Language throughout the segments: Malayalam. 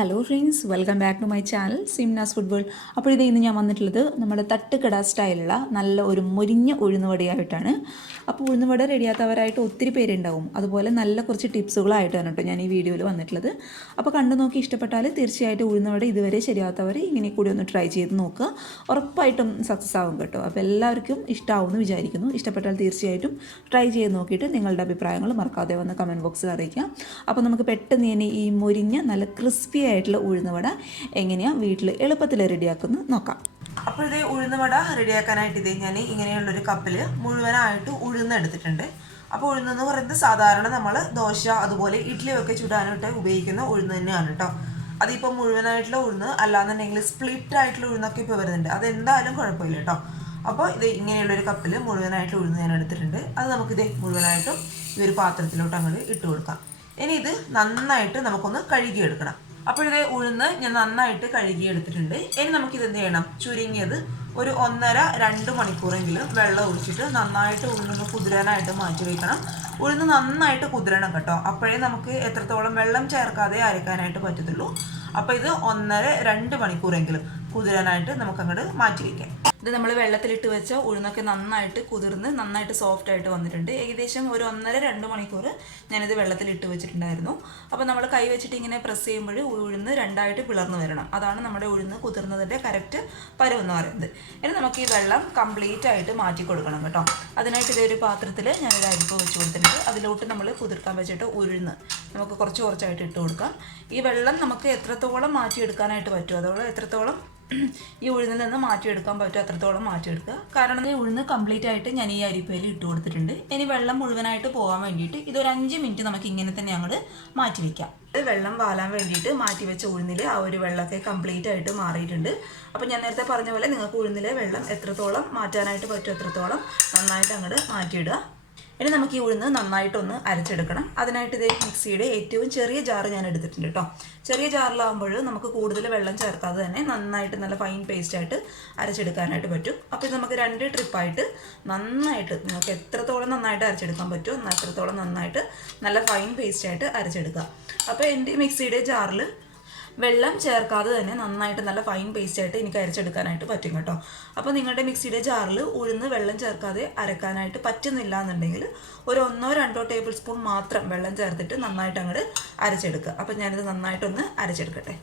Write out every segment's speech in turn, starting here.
Hello friends, welcome back to my channel സിംനാസ് ഫുട്ബോൾ. അപ്പോൾ ഇത് ഇന്ന് ഞാൻ വന്നിട്ടുള്ളത് നമ്മുടെ തട്ടുകട സ്റ്റൈലുള്ള നല്ല ഒരു മുരിഞ്ഞ ഉഴുന്നുവടയായിട്ടാണ്. അപ്പോൾ ഉഴുന്നുവട റെഡിയാത്തവരായിട്ട് ഒത്തിരി പേരുണ്ടാവും. അതുപോലെ നല്ല കുറച്ച് ടിപ്സുകളായിട്ടാണ് കേട്ടോ ഞാൻ ഈ വീഡിയോയിൽ വന്നിട്ടുള്ളത്. അപ്പോൾ കണ്ടു നോക്കി ഇഷ്ടപ്പെട്ടാൽ തീർച്ചയായിട്ടും ഉഴുന്നുവട ഇതുവരെ ശരിയാത്തവർ ഇങ്ങനെ കൂടി ഒന്ന് ട്രൈ ചെയ്ത് നോക്കുക. ഉറപ്പായിട്ടും സക്സസ് ആവും കേട്ടോ. അപ്പോൾ എല്ലാവർക്കും ഇഷ്ടമാവുമെന്ന് വിചാരിക്കുന്നു. ഇഷ്ടപ്പെട്ടാൽ തീർച്ചയായിട്ടും ട്രൈ ചെയ്ത് നോക്കിയിട്ട് നിങ്ങളുടെ അഭിപ്രായങ്ങൾ മറക്കാതെ വന്ന് കമൻറ്റ് ബോക്സിൽ അറിയിക്കാം. അപ്പോൾ നമുക്ക് പെട്ടെന്ന് തന്നെ ഈ മുരിഞ്ഞ നല്ല ക്രിസ്പി ആയിട്ടുള്ള ഉഴുന്നുവട എങ്ങനെയാണ് വീട്ടിൽ എളുപ്പത്തിൽ റെഡിയാക്കുന്നത് നോക്കാം. അപ്പോൾ ഇതേ ഉഴുന്നുവട റെഡിയാക്കാനായിട്ട് ഇതേ ഞാൻ ഇങ്ങനെയുള്ളൊരു കപ്പിൽ മുഴുവനായിട്ട് ഉഴുന്നെടുത്തിട്ടുണ്ട്. അപ്പോൾ ഉഴുന്നെന്ന് പറയുന്നത് സാധാരണ നമ്മൾ ദോശ അതുപോലെ ഇഡ്ഡലിയൊക്കെ ചുടാനായിട്ട് ഉപയോഗിക്കുന്ന ഉഴുന്ന് തന്നെയാണ് കേട്ടോ. അതിപ്പോൾ മുഴുവനായിട്ടുള്ള ഉഴുന്ന് അല്ലാന്നുണ്ടെങ്കിൽ സ്പ്ലിറ്റ് ആയിട്ടുള്ള ഉഴുന്നൊക്കെ ഇപ്പോൾ വരുന്നുണ്ട്. അതെന്തായാലും കുഴപ്പമില്ല കേട്ടോ. അപ്പോൾ ഇത് ഇങ്ങനെയുള്ളൊരു കപ്പിൽ മുഴുവനായിട്ട് ഉഴുന്ന് ഞാൻ എടുത്തിട്ടുണ്ട്. അത് നമുക്കിതേ മുഴുവനായിട്ടും ഈ ഒരു പാത്രത്തിലോട്ട് അങ്ങോട്ട് ഇട്ട് കൊടുക്കാം. ഇനി ഇത് നന്നായിട്ട് നമുക്കൊന്ന് കഴുകിയെടുക്കണം. അപ്പോൾ ഇത് ഉഴുന്ന് ഞാൻ നന്നായിട്ട് കഴുകിയെടുത്തിട്ടുണ്ട്. ഇനി നമുക്കിത് എന്ത് ചെയ്യണം, ചുരുങ്ങിയത് ഒരു 1.5-2 മണിക്കൂറെങ്കിലും വെള്ളം ഒഴിച്ചിട്ട് നന്നായിട്ട് ഉഴുന്ന് കുതിരാനായിട്ട് മാറ്റി വയ്ക്കണം. ഉഴുന്ന് നന്നായിട്ട് കുതിരണം കേട്ടോ. അപ്പോഴേ നമുക്ക് എത്രത്തോളം വെള്ളം ചേർക്കാതെ അരക്കാനായിട്ട് പറ്റത്തുള്ളൂ. അപ്പോൾ ഇത് 1.5-2 മണിക്കൂറെങ്കിലും കുതിരാനായിട്ട് നമുക്കങ്ങോട്ട് മാറ്റി വയ്ക്കാം. ഇത് നമ്മൾ വെള്ളത്തിലിട്ട് വെച്ച ഉഴുന്നൊക്കെ നന്നായിട്ട് കുതിർന്ന് നന്നായിട്ട് സോഫ്റ്റ് ആയിട്ട് വന്നിട്ടുണ്ട്. ഏകദേശം ഒരു 1.5-2 മണിക്കൂർ ഞാനിത് വെള്ളത്തിലിട്ട് വെച്ചിട്ടുണ്ടായിരുന്നു. അപ്പോൾ നമ്മൾ കൈ വെച്ചിട്ട് ഇങ്ങനെ പ്രസ് ചെയ്യുമ്പോൾ ഉഴുന്ന് രണ്ടായിട്ട് പിളർന്ന് വരണം. അതാണ് നമ്മുടെ ഉഴുന്ന് കുതിർന്നതിൻ്റെ കറക്റ്റ് പരുവെന്ന് പറയുന്നത്. ഇനി നമുക്ക് ഈ വെള്ളം കംപ്ലീറ്റ് ആയിട്ട് മാറ്റി കൊടുക്കണം കേട്ടോ. അതിനായിട്ട് ഇതൊരു പാത്രത്തിൽ ഞാനൊരു അരിപ്പ് വെച്ച് കൊടുത്തിട്ടുണ്ട്. അതിലോട്ട് നമ്മൾ കുതിർക്കാൻ വെച്ചിട്ട് ഉഴുന്ന് നമുക്ക് കുറച്ചായിട്ട് ഇട്ട് കൊടുക്കാം. ഈ വെള്ളം നമുക്ക് എത്രത്തോളം മാറ്റിയെടുക്കാനായിട്ട് പറ്റുമോ അതോളം എത്രത്തോളം ഈ ഉഴുന്നിൽ നിന്ന് മാറ്റിയെടുക്കാൻ പറ്റും അത്രത്തോളം മാറ്റിയെടുക്കുക. കാരണം ഈ ഉഴുന്ന് കംപ്ലീറ്റ് ആയിട്ട് ഞാൻ ഈ അരിപ്പയിൽ ഇട്ട് കൊടുത്തിട്ടുണ്ട്. ഇനി വെള്ളം മുഴുവനായിട്ട് പോകാൻ വേണ്ടിയിട്ട് ഇതൊരു 5 മിനിറ്റ് നമുക്ക് ഇങ്ങനെ തന്നെ അങ്ങോട്ട് മാറ്റി വയ്ക്കാം. വെള്ളം വാലാൻ വേണ്ടിയിട്ട് മാറ്റി വെച്ച ഉഴുന്നിൽ ആ ഒരു വെള്ളമൊക്കെ കംപ്ലീറ്റ് ആയിട്ട് മാറിയിട്ടുണ്ട്. അപ്പോൾ ഞാൻ നേരത്തെ പറഞ്ഞ പോലെ നിങ്ങൾക്ക് ഉഴുന്നിലെ വെള്ളം എത്രത്തോളം മാറ്റാനായിട്ട് പറ്റും അത്രത്തോളം നന്നായിട്ട് അങ്ങോട്ട് മാറ്റിയിടുക. ഇനി നമുക്ക് ഈ ഉഴുന്ന് നന്നായിട്ടൊന്ന് അരച്ചെടുക്കണം. അതിനായിട്ട് ഇതേ മിക്സിയുടെ ഏറ്റവും ചെറിയ ജാറ് ഞാൻ എടുത്തിട്ടുണ്ട് കേട്ടോ. ചെറിയ ജാറിലാകുമ്പോൾ നമുക്ക് കൂടുതൽ വെള്ളം ചേർക്കാതെ തന്നെ നന്നായിട്ട് നല്ല ഫൈൻ പേസ്റ്റായിട്ട് അരച്ചെടുക്കാനായിട്ട് പറ്റും. അപ്പോൾ ഇത് നമുക്ക് 2 ട്രിപ്പായിട്ട് നന്നായിട്ട് നിങ്ങൾക്ക് എത്രത്തോളം നന്നായിട്ട് അരച്ചെടുക്കാൻ പറ്റുമോ അത്രത്തോളം നന്നായിട്ട് നല്ല ഫൈൻ പേസ്റ്റായിട്ട് അരച്ചെടുക്കുക. അപ്പോൾ എൻ്റെ മിക്സിയുടെ ജാറിൽ വെള്ളം ചേർക്കാതെ തന്നെ നന്നായിട്ട് നല്ല ഫൈൻ പേസ്റ്റായിട്ട് എനിക്ക് അരച്ചെടുക്കാനായിട്ട് പറ്റും കേട്ടോ. അപ്പോൾ നിങ്ങളുടെ മിക്സിയുടെ ജാറിൽ ഉഴുന്ന് വെള്ളം ചേർക്കാതെ അരക്കാനായിട്ട് പറ്റുന്നില്ല എന്നുണ്ടെങ്കിൽ ഒരു 1-2 ടേബിൾ സ്പൂൺ മാത്രം വെള്ളം ചേർത്തിട്ട് നന്നായിട്ട് അങ്ങോട്ട് അരച്ചെടുക്കുക. അപ്പോൾ ഞാനിത് നന്നായിട്ടൊന്ന് അരച്ചെടുക്കട്ടെ.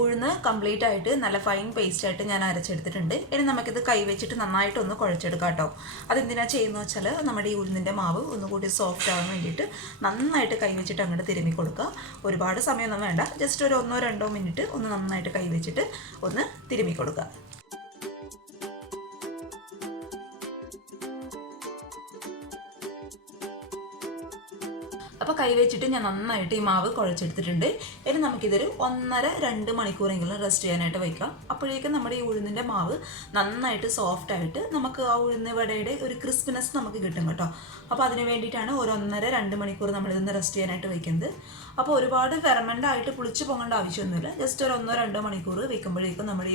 ഉഴുന്ന് കംപ്ലീറ്റ് ആയിട്ട് നല്ല ഫൈൻ പേസ്റ്റ് ആയിട്ട് ഞാൻ അരച്ചെടുത്തിട്ടുണ്ട്. ഇനി നമുക്കിത് കൈ വെച്ചിട്ട് നന്നായിട്ടൊന്ന് കുഴച്ചെടുക്കാം കേട്ടോ. അതെന്തിനാണ് ചെയ്യുന്നത് വെച്ചാൽ നമ്മുടെ ഈ ഉഴുന്നിൻ്റെ മാവ് ഒന്നുകൂടി സോഫ്റ്റ് ആവാൻ വേണ്ടിയിട്ട് നന്നായിട്ട് കൈ വെച്ചിട്ട് അങ്ങോട്ട് തിരുമ്മി കൊടുക്കുക. ഒരുപാട് സമയമൊന്നും വേണ്ട, ജസ്റ്റ് ഒരു 1-2 മിനിറ്റ് ഒന്ന് നന്നായിട്ട് കൈ വെച്ചിട്ട് ഒന്ന് തിരുമ്മി കൊടുക്കുക. അപ്പോൾ കൈ വെച്ചിട്ട് ഞാൻ നന്നായിട്ട് ഈ മാവ് കുഴച്ചെടുത്തിട്ടുണ്ട്. ഇനി നമുക്കിതൊരു 1.5-2 മണിക്കൂറെങ്കിലും റെസ്റ്റ് ചെയ്യാനായിട്ട് വയ്ക്കാം. അപ്പോഴേക്കും നമ്മുടെ ഈ ഉഴുന്നിൻ്റെ മാവ് നന്നായിട്ട് സോഫ്റ്റ് ആയിട്ട് നമുക്ക് ആ ഉഴുന്ന് വടയുടെ ഒരു ക്രിസ്പിനെസ് നമുക്ക് കിട്ടും കേട്ടോ. അപ്പോൾ അതിന് വേണ്ടിയിട്ടാണ് ഒരു 1.5-2 മണിക്കൂർ നമ്മളിതൊന്ന് റെസ്റ്റ് ചെയ്യാനായിട്ട് വയ്ക്കുന്നത്. അപ്പോൾ ഒരുപാട് ഫെർമെൻ്റ് ആയിട്ട് പുളിച്ച് പോകേണ്ട ആവശ്യമൊന്നുമില്ല. ജസ്റ്റ് ഒരു 1-2 മണിക്കൂർ വെക്കുമ്പോഴേക്കും നമ്മുടെ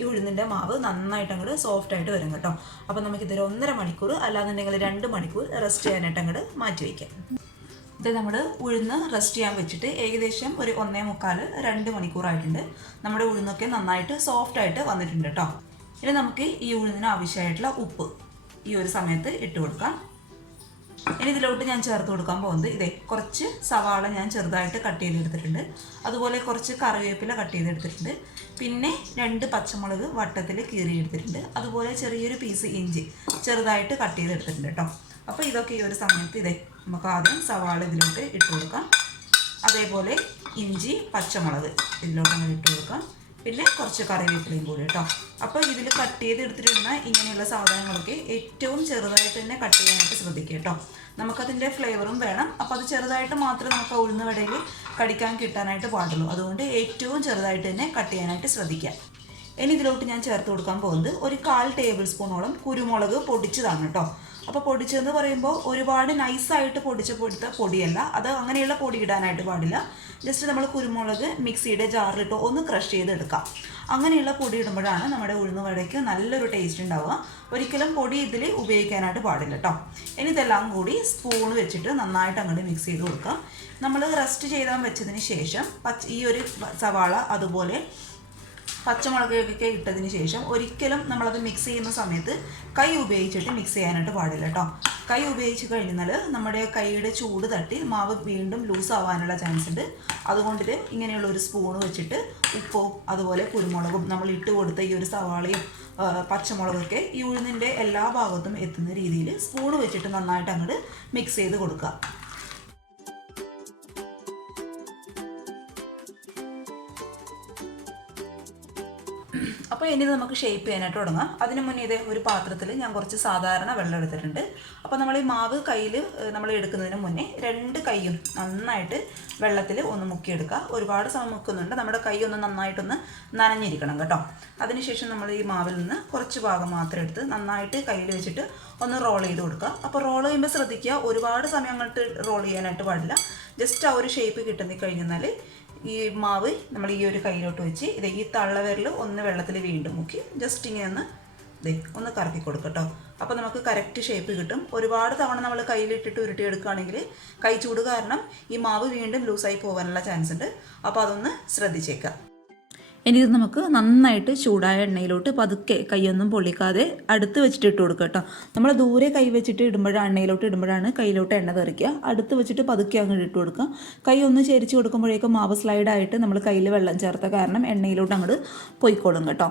ഈ ഉഴുന്നിൻ്റെ മാവ് നന്നായിട്ട് അങ്ങോട്ട് സോഫ്റ്റ് ആയിട്ട് വരും കേട്ടോ. അപ്പോൾ നമുക്കിതൊരു 1.5 മണിക്കൂർ അല്ലാന്നുണ്ടെങ്കിൽ 2 മണിക്കൂർ റെസ്റ്റ് ചെയ്യാനായിട്ട് അങ്ങോട്ട് മാറ്റി വയ്ക്കാം. ഇത് നമ്മൾ ഉഴുന്ന് റെസ്റ്റ് ചെയ്യാൻ വെച്ചിട്ട് ഏകദേശം ഒരു 1.25-2 മണിക്കൂറായിട്ടുണ്ട്. നമ്മുടെ ഉഴുന്നൊക്കെ നന്നായിട്ട് സോഫ്റ്റ് ആയിട്ട് വന്നിട്ടുണ്ട് കേട്ടോ. ഇനി നമുക്ക് ഈ ഉഴുന്നിന് ആവശ്യമായിട്ടുള്ള ഉപ്പ് ഈ ഒരു സമയത്ത് ഇട്ട് കൊടുക്കാം. ഇനി ഇതിലോട്ട് ഞാൻ ചേർത്ത് കൊടുക്കാൻ പോകുന്നത് ഇതേ കുറച്ച് സവാള ഞാൻ ചെറുതായിട്ട് കട്ട് ചെയ്തെടുത്തിട്ടുണ്ട്. അതുപോലെ കുറച്ച് കറിവേപ്പില കട്ട് ചെയ്തെടുത്തിട്ടുണ്ട്. പിന്നെ 2 പച്ചമുളക് വട്ടത്തിൽ കീറിയെടുത്തിട്ടുണ്ട്. അതുപോലെ ചെറിയൊരു പീസ് ഇഞ്ചി ചെറുതായിട്ട് കട്ട് ചെയ്തെടുത്തിട്ടുണ്ട് കേട്ടോ. അപ്പോൾ ഇതൊക്കെ ഈ ഒരു സമയത്ത് ഇതേ നമുക്ക് ആദ്യം സവാള ഇതിലോട്ട് ഇട്ട് കൊടുക്കാം. അതേപോലെ ഇഞ്ചി പച്ചമുളക് ഇതിലോട്ട് അങ്ങനെ ഇട്ട് കൊടുക്കാം. പിന്നെ കുറച്ച് കറിവേപ്പിലയും കൂടി കേട്ടോ. അപ്പോൾ ഇതിൽ കട്ട് ചെയ്തെടുത്തിരുന്ന ഇങ്ങനെയുള്ള സാധനങ്ങളൊക്കെ ഏറ്റവും ചെറുതായിട്ട് തന്നെ കട്ട് ചെയ്യാനായിട്ട് ശ്രദ്ധിക്കുക കേട്ടോ. നമുക്കതിൻ്റെ ഫ്ലേവറും വേണം. അപ്പോൾ അത് ചെറുതായിട്ട് മാത്രമേ നമുക്ക് ഉഴുന്ന് വടയിൽ കടിക്കാൻ കിട്ടാനായിട്ട് പാടുള്ളൂ. അതുകൊണ്ട് ഏറ്റവും ചെറുതായിട്ട് തന്നെ കട്ട് ചെയ്യാനായിട്ട് ശ്രദ്ധിക്കുക. ഇനി ഇതിലോട്ട് ഞാൻ ചേർത്ത് കൊടുക്കാൻ പോകുന്നത് ഒരു 1/4 ടേബിൾ സ്പൂണോളം കുരുമുളക് പൊടിച്ചതാണ് കേട്ടോ. അപ്പോൾ പൊടിച്ചതെന്ന് പറയുമ്പോൾ ഒരുപാട് നൈസായിട്ട് പൊടിച്ച പൊടിയല്ല, അത് അങ്ങനെയുള്ള പൊടി ഇടാനായിട്ട് പാടില്ല. ജസ്റ്റ് നമ്മൾ കുരുമുളക് മിക്സിയുടെ ജാറിലിട്ട് ഒന്ന് ക്രഷ് ചെയ്തെടുക്കാം. അങ്ങനെയുള്ള പൊടി ഇടുമ്പോഴാണ് നമ്മുടെ ഉഴുന്ന് വടയ്ക്ക് നല്ലൊരു ടേസ്റ്റ് ഉണ്ടാവുക. ഒരിക്കലും പൊടി ഇതിൽ ഉപയോഗിക്കാനായിട്ട് പാടില്ല കേട്ടോ. ഇനി ഇതെല്ലാം കൂടി സ്പൂൺ വെച്ചിട്ട് നന്നായിട്ട് അങ്ങോട്ട് മിക്സ് ചെയ്ത് കൊടുക്കാം. നമ്മൾ റെസ്റ്റ് ചെയ്താൽ വെച്ചതിന് ശേഷം ഈ ഒരു സവാള അതുപോലെ പച്ചമുളകൊക്കെ ഇട്ടതിന് ശേഷം ഒരിക്കലും നമ്മളത് മിക്സ് ചെയ്യുന്ന സമയത്ത് കൈ ഉപയോഗിച്ചിട്ട് മിക്സ് ചെയ്യാനായിട്ട് പാടില്ല കേട്ടോ. കൈ ഉപയോഗിച്ച് കഴിഞ്ഞാൽ നമ്മുടെ കൈയുടെ ചൂട് തട്ടി മാവ് വീണ്ടും ലൂസ് ആവാനുള്ള ചാൻസ് ഉണ്ട്. അതുകൊണ്ട് ഇങ്ങനെയുള്ള ഒരു സ്പൂൺ വെച്ചിട്ട് ഉപ്പും അതുപോലെ കുരുമുളകും നമ്മൾ ഇട്ട് കൊടുത്ത ഈ ഒരു സവാളയും പച്ചമുളകൊക്കെ ഈ ഉഴുന്നിൻ്റെ എല്ലാ ഭാഗത്തും എത്തുന്ന രീതിയിൽ സ്പൂൺ വെച്ചിട്ട് നന്നായിട്ട് അങ്ങോട്ട് മിക്സ് ചെയ്ത് കൊടുക്കുക. അപ്പോൾ ഇനി നമുക്ക് ഷേപ്പ് ചെയ്യാനായിട്ട് തുടങ്ങാം. അതിന് മുന്നേ ഇതേ ഒരു പാത്രത്തിൽ ഞാൻ കുറച്ച് സാധാരണ വെള്ളം എടുത്തിട്ടുണ്ട്. അപ്പോൾ നമ്മൾ ഈ മാവ് കയ്യിൽ നമ്മൾ എടുക്കുന്നതിന് മുന്നേ 2 കൈയും നന്നായിട്ട് വെള്ളത്തിൽ ഒന്ന് മുക്കിയെടുക്കുക. ഒരുപാട് സമയം മുക്കുന്നുണ്ട്, നമ്മുടെ കൈ ഒന്ന് നന്നായിട്ടൊന്ന് നനഞ്ഞിരിക്കണം കേട്ടോ. അതിനുശേഷം നമ്മൾ ഈ മാവിൽ നിന്ന് കുറച്ച് ഭാഗം മാത്രം എടുത്ത് നന്നായിട്ട് കയ്യിൽ വെച്ചിട്ട് ഒന്ന് റോൾ ചെയ്ത് കൊടുക്കുക. അപ്പോൾ റോൾ ചെയ്യുമ്പോൾ ശ്രദ്ധിക്കുക, ഒരുപാട് സമയം അങ്ങോട്ട് റോൾ ചെയ്യാനായിട്ട് പാടില്ല. ജസ്റ്റ് ആ ഒരു ഷേപ്പ് കിട്ടുന്ന കഴിഞ്ഞാൽ ഈ മാവ് നമ്മൾ ഈ ഒരു കയ്യിലോട്ട് വെച്ച് ഈ തള്ളവിരൽ ഒന്ന് വെള്ളത്തിൽ വീണ്ടും മുക്കി ജസ്റ്റ് ഇങ്ങനെ ഒന്ന് കറക്കി കൊടുക്കട്ടോ. അപ്പോൾ നമുക്ക് കറക്റ്റ് ഷേപ്പ് കിട്ടും. ഒരുപാട് തവണ നമ്മൾ കയ്യിലിട്ടിട്ട് ഉരുട്ടിയെടുക്കുകയാണെങ്കിൽ കൈ ചൂട് കാരണം ഈ മാവ് വീണ്ടും ലൂസായി പോകാനുള്ള ചാൻസ് ഉണ്ട്. അപ്പോൾ അതൊന്ന് ശ്രദ്ധിച്ചേക്കാം. ഇനി ഇത് നമുക്ക് നന്നായിട്ട് ചൂടായ എണ്ണയിലോട്ട് പതുക്കെ കൈയൊന്നും പൊള്ളിക്കാതെ അടുത്ത് വെച്ചിട്ട് ഇട്ട് കൊടുക്കുക കേട്ടോ. നമ്മൾ ദൂരെ കൈ വെച്ചിട്ട് എണ്ണയിലോട്ട് ഇടുമ്പോഴാണ് കയ്യിലോട്ട് എണ്ണ തെറിക്കുക. അടുത്ത് വെച്ചിട്ട് പതുക്കെ അങ്ങോട്ട് ഇട്ട് കൊടുക്കുക. കൈ ഒന്ന് ചേരിച്ച് കൊടുക്കുമ്പോഴേക്കും മാവ് സ്ലൈഡായിട്ട് നമ്മൾ കയ്യിൽ വെള്ളം ചേർത്ത കാരണം എണ്ണയിലോട്ട് അങ്ങോട്ട് പൊയ്ക്കോളും കേട്ടോ.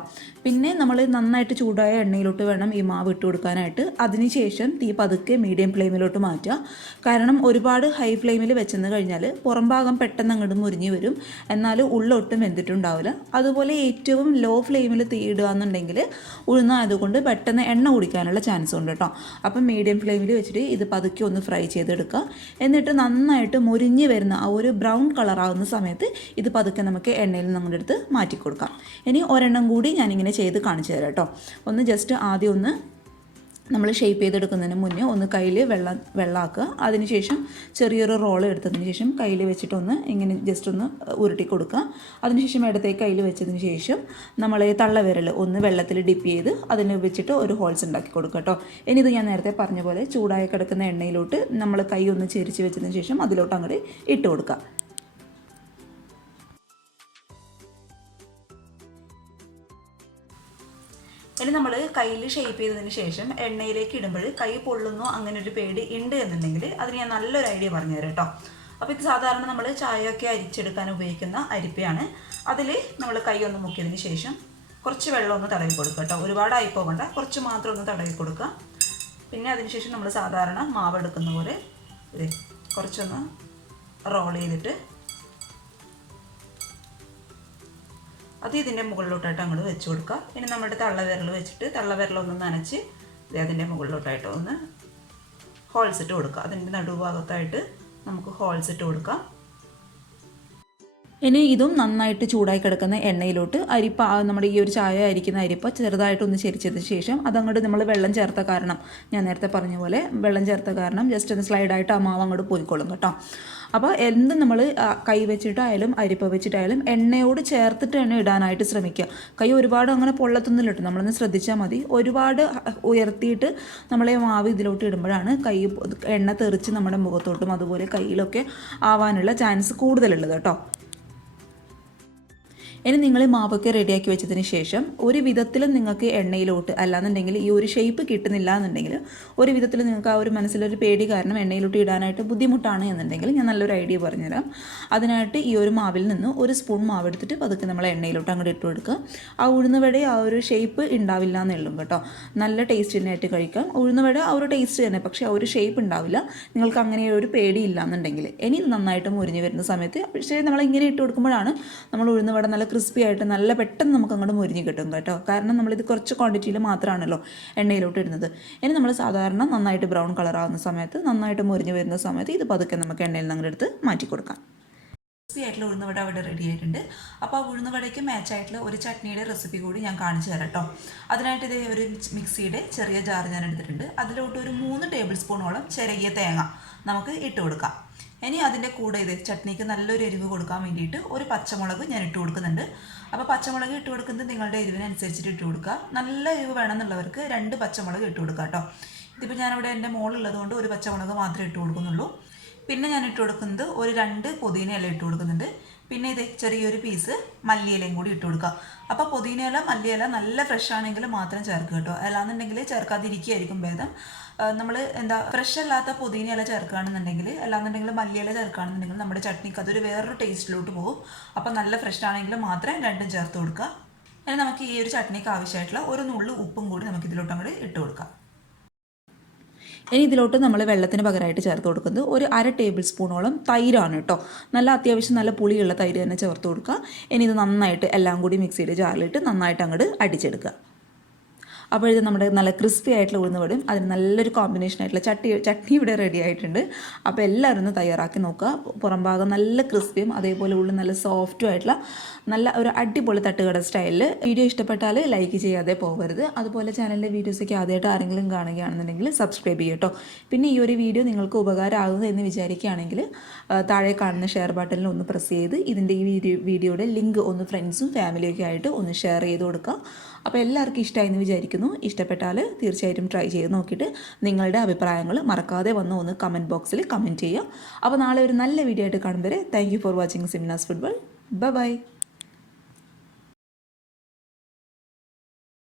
പിന്നെ നമ്മൾ നന്നായിട്ട് ചൂടായ എണ്ണയിലോട്ട് വേണം ഈ മാവ് ഇട്ട് കൊടുക്കാനായിട്ട്. അതിനുശേഷം തീ പതുക്കെ മീഡിയം ഫ്ലെയിമിലോട്ട് മാറ്റുക. കാരണം ഒരുപാട് ഹൈ ഫ്ലെയിമിൽ വെച്ചെന്ന് കഴിഞ്ഞാൽ പുറം ഭാഗം പെട്ടെന്ന് അങ്ങോട്ട് മുരിഞ്ഞ് വരും, എന്നാൽ ഉള്ളൊട്ടും വെന്തിട്ടുണ്ടാവില്ല. അതുപോലെ ഏറ്റവും ലോ ഫ്ലെയിമിൽ തീ ഇടുക എന്നുണ്ടെങ്കിൽ ഉഴുന്നായതുകൊണ്ട് പെട്ടെന്ന് എണ്ണ കുടിക്കാനുള്ള ചാൻസ് ഉണ്ട് കേട്ടോ. അപ്പം മീഡിയം ഫ്ലെയിമിൽ വെച്ചിട്ട് ഇത് പതുക്കെ ഒന്ന് ഫ്രൈ ചെയ്തെടുക്കുക. എന്നിട്ട് നന്നായിട്ട് മുരിഞ്ഞ് വരുന്ന ആ ഒരു ബ്രൗൺ കളറാകുന്ന സമയത്ത് ഇത് പതുക്കെ നമുക്ക് എണ്ണയിൽ നിന്ന് നമ്മുടെ അടുത്ത് മാറ്റി കൊടുക്കാം. ഇനി ഒരെണ്ണം കൂടി ഞാനിങ്ങനെ ചെയ്ത് കാണിച്ചു തരാം കേട്ടോ. ഒന്ന് ജസ്റ്റ് ആദ്യം ഒന്ന് നമ്മൾ ഷേപ്പ് ചെയ്തെടുക്കുന്നതിന് മുന്നേ ഒന്ന് കയ്യിൽ വെള്ളമാക്കുക. അതിനുശേഷം ചെറിയൊരു റോൾ എടുത്തതിന് ശേഷം കയ്യിൽ വെച്ചിട്ടൊന്ന് ഇങ്ങനെ ജസ്റ്റ് ഒന്ന് ഉരുട്ടി കൊടുക്കുക. അതിനുശേഷം ഇടത്തേക്ക് കയ്യിൽ വെച്ചതിന് ശേഷം നമ്മൾ തള്ളവിരൽ ഒന്ന് വെള്ളത്തിൽ ഡിപ്പ് ചെയ്ത് അതിന് വെച്ചിട്ട് ഒരു ഹോൾസ് ഉണ്ടാക്കി കൊടുക്കുക കേട്ടോ. ഇനി ഇത് ഞാൻ നേരത്തെ പറഞ്ഞ പോലെ ചൂടായി കിടക്കുന്ന എണ്ണയിലോട്ട് നമ്മൾ കൈ ഒന്ന് ചെരിച്ച് വെച്ചതിന് ശേഷം അതിലോട്ട് അങ്ങോട്ട് ഇട്ട് കൊടുക്കുക. ഇനി നമ്മൾ കയ്യിൽ ഷേപ്പ് ചെയ്തതിന് ശേഷം എണ്ണയിലേക്ക് ഇടുമ്പോൾ കൈ പൊള്ളുന്നോ അങ്ങനെ ഒരു പേടി ഉണ്ട് എന്നുണ്ടെങ്കിൽ അതിന് ഞാൻ നല്ലൊരു ഐഡിയ പറഞ്ഞു തരാം കേട്ടോ. അപ്പോൾ ഇത് സാധാരണ നമ്മൾ ചായയൊക്കെ അരിച്ചെടുക്കാൻ ഉപയോഗിക്കുന്ന അരിപ്പയാണ്. അതിൽ നമ്മൾ കൈ ഒന്ന് മുക്കിയതിന് ശേഷം കുറച്ച് വെള്ളം ഒന്ന് തടവി കൊടുക്കുക കേട്ടോ. ഒരുപാടായി പോകണ്ട, കുറച്ച് മാത്രം ഒന്ന് തടവി കൊടുക്കുക. പിന്നെ അതിനുശേഷം നമ്മൾ സാധാരണ മാവ് എടുക്കുന്ന പോലെ കുറച്ചൊന്ന് റോൾ ചെയ്തിട്ട് അത് ഇതിൻ്റെ മുകളിലോട്ടായിട്ട് അങ്ങോട്ട് വെച്ച് കൊടുക്കുക. ഇനി നമ്മുടെ തള്ളവിരൽ വെച്ചിട്ട് തള്ളവിരലൊന്ന് നനച്ച് അതിൻ്റെ മുകളിലോട്ടായിട്ട് ഒന്ന് ഹോൾസ് ഇട്ട് കൊടുക്കുക. അതിൻ്റെ നടുഭാഗത്തായിട്ട് നമുക്ക് ഹോൾസ് ഇട്ട് കൊടുക്കാം. ഇനി ഇതും നന്നായിട്ട് ചൂടായി കിടക്കുന്ന എണ്ണയിലോട്ട് അരിപ്പ നമ്മുടെ ഈ ഒരു ചായ അരിക്കുന്ന അരിപ്പ ചെറുതായിട്ടൊന്ന് ചെരിച്ചതിന് ശേഷം അതങ്ങോട്ട് നമ്മൾ വെള്ളം ചേർത്ത കാരണം ഞാൻ നേരത്തെ പറഞ്ഞ പോലെ വെള്ളം ചേർത്ത കാരണം ജസ്റ്റ് ഒന്ന് സ്ലൈഡായിട്ട് ആ മാവ് അങ്ങോട്ട് പോയിക്കോളും കേട്ടോ. അപ്പോൾ എന്ത് നമ്മൾ കൈ വെച്ചിട്ടായാലും അരിപ്പ വെച്ചിട്ടായാലും എണ്ണയോട് ചേർത്തിട്ട് എണ്ണ ഇടാനായിട്ട് ശ്രമിക്കുക. കൈ ഒരുപാട് അങ്ങനെ പൊള്ളത്തൊന്നുമില്ല കേട്ടോ, നമ്മളൊന്ന് ശ്രദ്ധിച്ചാൽ മതി. ഒരുപാട് ഉയർത്തിയിട്ട് നമ്മളെ മാവ് ഇതിലോട്ട് ഇടുമ്പോഴാണ് കൈ എണ്ണ തെറിച്ച് നമ്മുടെ മുഖത്തോട്ടും അതുപോലെ കയ്യിലൊക്കെ ആവാനുള്ള ചാൻസ് കൂടുതലുള്ളത് കേട്ടോ. ഇനി നിങ്ങൾ മാവൊക്കെ റെഡിയാക്കി വെച്ചതിന് ശേഷം ഒരു വിധത്തിലും നിങ്ങൾക്ക് എണ്ണയിലോട്ട് അല്ലാന്നുണ്ടെങ്കിൽ ഈ ഒരു ഷേപ്പ് കിട്ടുന്നില്ല എന്നുണ്ടെങ്കിൽ ഒരു വിധത്തിൽ നിങ്ങൾക്ക് ആ ഒരു മനസ്സിലൊരു പേടി കാരണം എണ്ണയിലോട്ട് ഇടാനായിട്ട് ബുദ്ധിമുട്ടാണ് എന്നുണ്ടെങ്കിൽ ഞാൻ നല്ലൊരു ഐഡിയ പറഞ്ഞുതരാം. അതിനായിട്ട് ഈ ഒരു മാവിൽ നിന്ന് ഒരു സ്പൂൺ മാവ് എടുത്തിട്ട് പതുക്കെ നമ്മൾ എണ്ണയിലോട്ട് അങ്ങോട്ട് ഇട്ട് കൊടുക്കുക. ആ ഉഴുന്നുവട ആ ഒരു ഷേപ്പ് ഉണ്ടാവില്ല എന്നുള്ളൂ കേട്ടോ. നല്ല ടേസ്റ്റിനായിട്ട് കഴിക്കാം. ഉഴുന്നുവട ആ ഒരു ടേസ്റ്റ് തന്നെ, പക്ഷേ ആ ഒരു ഷേപ്പ് ഉണ്ടാവില്ല. നിങ്ങൾക്ക് അങ്ങനെ ഒരു പേടിയില്ല എന്നുണ്ടെങ്കിൽ ഇനി ഇത് നന്നായിട്ട് മുരിഞ്ഞ് വരുന്ന സമയത്ത് പക്ഷേ നമ്മൾ ഇങ്ങനെ ഇട്ട് കൊടുക്കുമ്പോഴാണ് നമ്മൾ ഉഴുന്നുവട നല്ല ക്രിസ്പി ആയിട്ട് നല്ല പെട്ടെന്ന് നമുക്ക് അങ്ങോട്ട് മുരിഞ്ഞ് കിട്ടും കേട്ടോ. കാരണം നമ്മളിത് കുറച്ച് ക്വാണ്ടിറ്റിയിൽ മാത്രമാണല്ലോ എണ്ണയിലോട്ട് ഇടുന്നത്. ഇനി നമ്മൾ സാധാരണ നന്നായിട്ട് ബ്രൗൺ കളർ ആവുന്ന സമയത്ത് നന്നായിട്ട് മുരിഞ്ഞ് വരുന്ന സമയത്ത് ഇത് പതുക്കെ നമുക്ക് എണ്ണയിൽ നിന്ന് അങ്ങോട്ട് എടുത്ത് മാറ്റി കൊടുക്കാം. ആയിട്ടുള്ള ഉഴുന്നുവട അവിടെ റെഡി ആയിട്ടുണ്ട്. അപ്പോൾ ആ ഉഴുന്നുവടയ്ക്ക് മാച്ച് ആയിട്ടുള്ള ഒരു ചട്നിയുടെ റെസിപ്പി കൂടി ഞാൻ കാണിച്ചു തരാം കേട്ടോ. അതിനായിട്ട് ഇതേ ഒരു മിക്സിയുടെ ചെറിയ ജാർ ഞാൻ എടുത്തിട്ടുണ്ട്. അതിലോട്ട് ഒരു 3 ടേബിൾ സ്പൂണോളം ചിരകിയ തേങ്ങ നമുക്ക് ഇട്ട് കൊടുക്കാം. ഇനി അതിൻ്റെ കൂടെ ഇത് ചട്നിക്ക് നല്ലൊരു എരിവ് കൊടുക്കാൻ വേണ്ടിയിട്ട് ഒരു പച്ചമുളക് ഞാൻ ഇട്ട് കൊടുക്കുന്നുണ്ട്. അപ്പോൾ പച്ചമുളക് ഇട്ട് കൊടുക്കുന്നത് നിങ്ങളുടെ എരിവിനനുസരിച്ചിട്ട് ഇട്ട് കൊടുക്കുക. നല്ല എരിവ് വേണമെന്നുള്ളവർക്ക് 2 പച്ചമുളക് ഇട്ട് കൊടുക്കുക കേട്ടോ. ഇതിപ്പോൾ ഞാനിവിടെ എൻ്റെ മോളുള്ളത് കൊണ്ട് ഒരു പച്ചമുളക് മാത്രമേ ഇട്ട് കൊടുക്കുന്നുള്ളൂ. പിന്നെ ഞാൻ ഇട്ട് കൊടുക്കുന്നത് ഒരു 2 പുതിന ഇല ഇട്ട് കൊടുക്കുന്നുണ്ട്. പിന്നെ ഇത് ചെറിയൊരു പീസ് മല്ലിയിലയും കൂടി ഇട്ട് കൊടുക്കുക. അപ്പോൾ പുതിനയില മല്ലിയില നല്ല ഫ്രഷ് ആണെങ്കിൽ മാത്രം ചേർക്കുക കേട്ടോ. അല്ലാന്നുണ്ടെങ്കിൽ ചേർക്കാതിരിക്കുകയായിരിക്കും ഭേദം. നമ്മൾ ഫ്രഷ് അല്ലാത്ത പുതിനയില ചേർക്കുകയാണെന്നുണ്ടെങ്കിൽ അല്ലാന്നുണ്ടെങ്കിൽ മല്ലിയില ചേർക്കുകയാണെന്നുണ്ടെങ്കിൽ നമ്മുടെ ചട്നിക്ക് അതൊരു വേറൊരു ടേസ്റ്റിലോട്ട് പോകും. അപ്പോൾ നല്ല ഫ്രഷ് ആണെങ്കിൽ മാത്രം രണ്ടും ചേർത്ത് കൊടുക്കുക. ഇനി നമുക്ക് ഈ ഒരു ചട്നിക്ക് ആവശ്യമായിട്ടുള്ള ഒരു നുള്ളു ഉപ്പും കൂടി നമുക്ക് ഇതിലോട്ട് അങ്ങോട്ട് ഇട്ട് കൊടുക്കാം. ഇനി ഇതിലോട്ട് നമ്മൾ വെള്ളത്തിന് പകരമായിട്ട് ചേർത്ത് കൊടുക്കുന്നത് ഒരു 1/2 ടേബിൾ സ്പൂണോളം തൈരാണ് കേട്ടോ. നല്ല അത്യാവശ്യം നല്ല പുളിയുള്ള തൈര് തന്നെ ചേർത്ത് കൊടുക്കുക. ഇനി ഇത് നന്നായിട്ട് എല്ലാം കൂടി മിക്സിയുടെ ജാറിലിട്ട് നന്നായിട്ട് അങ്ങോട്ട് അടിച്ചെടുക്കുക. അപ്പോൾ ഇത് നമ്മുടെ നല്ല ക്രിസ്പി ആയിട്ടുള്ള ഉഴുന്നുവടയും അതിന് നല്ലൊരു കോമ്പിനേഷൻ ആയിട്ടുള്ള ചട്നി ഇവിടെ റെഡി ആയിട്ടുണ്ട്. അപ്പോൾ എല്ലാവരും ഒന്ന് തയ്യാറാക്കി നോക്കുക. പുറം ഭാഗം നല്ല ക്രിസ്പിയും അതേപോലെ ഉള്ളിൽ നല്ല സോഫ്റ്റും ആയിട്ടുള്ള നല്ല ഒരു അടിപൊളി തട്ടുകട സ്റ്റൈലിൽ. വീഡിയോ ഇഷ്ടപ്പെട്ടാൽ ലൈക്ക് ചെയ്യാതെ പോകരുത്. അതുപോലെ ചാനലിലെ വീഡിയോസൊക്കെ ആദ്യമായിട്ട് ആരെങ്കിലും കാണുകയാണെന്നുണ്ടെങ്കിൽ സബ്സ്ക്രൈബ് ചെയ്യുക കേട്ടോ. പിന്നെ ഈ ഒരു വീഡിയോ നിങ്ങൾക്ക് ഉപകാരമാകുന്നു എന്ന് വിചാരിക്കുകയാണെങ്കിൽ താഴെ കാണുന്ന ഷെയർ ബട്ടണിൽ ഒന്ന് പ്രസ് ചെയ്ത് ഇതിൻ്റെ ഈ വീഡിയോയുടെ ലിങ്ക് ഒന്ന് ഫ്രണ്ട്സും ഫാമിലിയൊക്കെ ആയിട്ട് ഒന്ന് ഷെയർ ചെയ്ത് കൊടുക്കുക. അപ്പോൾ എല്ലാവർക്കും ഇഷ്ടമായി എന്ന് വിചാരിക്കുന്നു. ഇഷ്ടപ്പെട്ടാൽ തീർച്ചയായിട്ടും ട്രൈ ചെയ്ത് നോക്കിയിട്ട് നിങ്ങളുടെ അഭിപ്രായങ്ങൾ മറക്കാതെ ഒന്ന് കമൻറ്റ് ബോക്സിൽ കമൻറ്റ് ചെയ്യുക. അപ്പോൾ നാളെ ഒരു നല്ല വീഡിയോ ആയിട്ട് കാണും വരെ താങ്ക് യു ഫോർ വാച്ചിങ് സിംനാസ് ഫുട്ബോൾ. ബൈ.